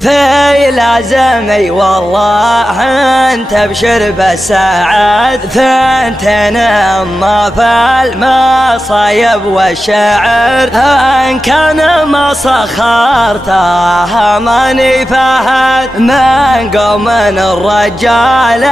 في لازمي والله انت ابشر بالسعد، ثنتين اما في المصايب والشعر، ان كان ما سخرته ماني فهد من قوم الرجال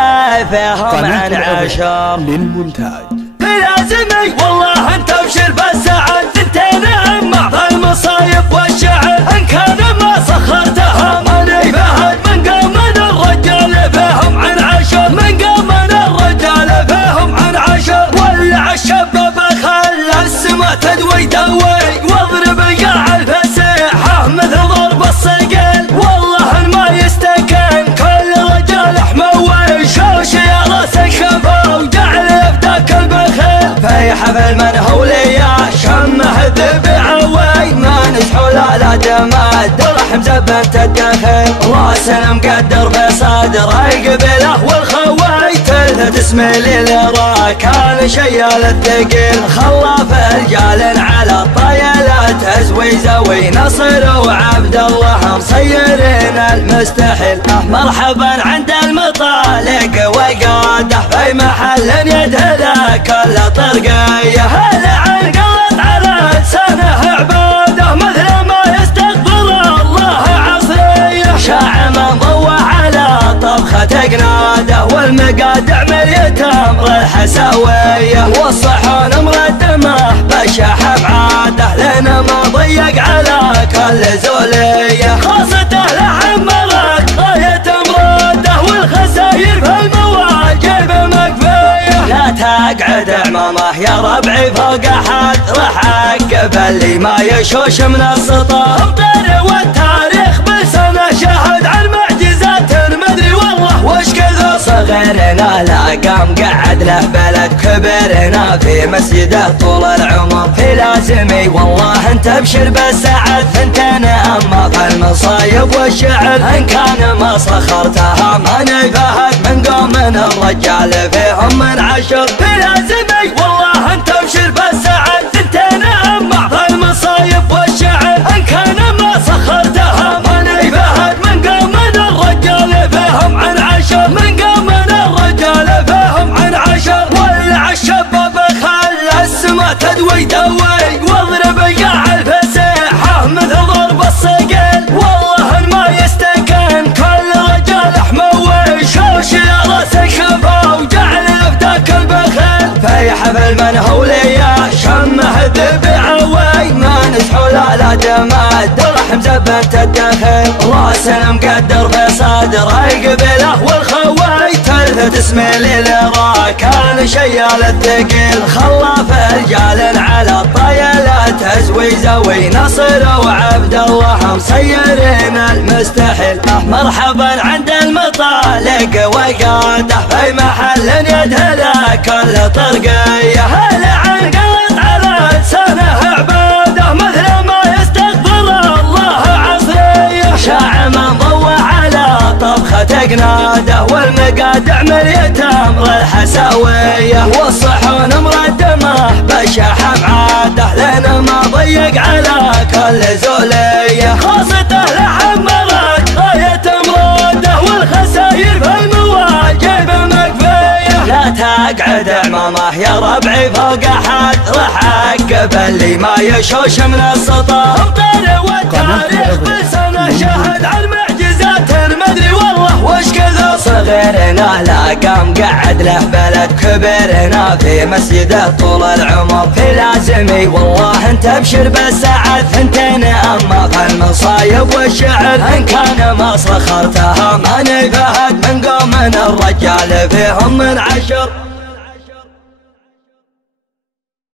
فيهم عن عشر للمونتاج. في لازمي والله انت ابشر بالسعد، ثنتين اما في المصايب والشعر، ان كان ما سخرته ماني فهد من قوم الرجال فيهم عن عشر، من قوم الرجال فيهم عن عشر. ولع الشباب خلى السما تدوي دوي، واضرب القاع الفسيحة مثل ضرب الصقل، والله ما يستكن كل رجال حموي، شوش يا راس الخفا وجعل يفتك البخيل. في حفل من هو ليا شمه ذبعوي، ما نسحو لا جماد رحم زبنت الدخل، راسنا مقدر في صدره قبله والخوي، تلثت اسمي للرا كان شيال الثقيل، خلاف رجال على الطيلات ازوي زوي، نصر وعبد الله مصيرين المستحيل. مرحبا عند المطالق وقاده في محل يدهله كل طرقيه، هلا عن قلط على لسانه عباده مثل ما يستقبل الله عصريه، شاع من ضوى على طبخة قناده، والمقادع ملي تمر الحساويه، والصحون مردمه بشاح بعاده، لنا ما ضيق على كل زوليه، خاصته لحمرت غاية مراده، والخساير في المواجب مكفيه. لا تقعد عمامه يا ربعي فوق احد، راح اقبل لي ما يشوش من السطح، امطر والتاريخ بسنه شهد عن معجزات مدري والله وش كثر. صغيرنا لا قام قعد له بلد، كبرنا في مسجده طول العمر. في لازمي والله انت ابشر بالسعد، ثنتين اما في المصايب والشعر، ان كان ما سخرتها ماني فهد من قوم الرجال فيهم من عشر. في لازمي والله انت ابشر بالسعد، ثنتين اما في المصايب والشعر، ان كان ما سخرتها ماني فهد من قوم الرجال فيهم عن عشر، من قوم الرجال فيهم عن عشر. ولع الشباب خلى السما تدوي دوي، واضرب القاع الفسيحة مثل ضرب الصقل، والله ما يستكن كل رجال حموي، شوش يا راس الخفا وجعل يفتك البخيل. في حفل من هو ليا شمه ذبعوي، ما نسحو لا جماد رحم زبنت الدخل، راسنا مقدر في صدره قبله والخوي، تلثت اسمي للرا كان شيال الثقيل، خلاف رجال على الطيلات ازوي زوي، نصر وعبد الله مصيرين المستحيل. مرحبا عند المطالق وقاده في محل يدهله كل طرقيه، هلا عن قلط على لسانه عباده مثل ما يستقبل الله عصريه، شاع من ضوى على طبخة قناده، والمقادع ملي تمر الحساويه، والصحون مردمه بشاح بعاده، لنا ما ضيق على كل زوليه، خاصته لحمرت غاية مراده، والخساير في المواجب مكفيه. لا تقعد عمامه يا ربعي فوق احد، راح اقبل لي ما يشوش من السطح، امطر والتاريخ بسنه شهد عن معجزات مدري والله وش كثر. صغيرنا لا قام قعد له بلد، كبرنا في مسجده طول العمر. في لازمي والله انت ابشر بالسعد، ثنتين اما في المصايب والشعر، ان كان ما سخرتها ماني فهد من قوم الرجال فيهم من عشر.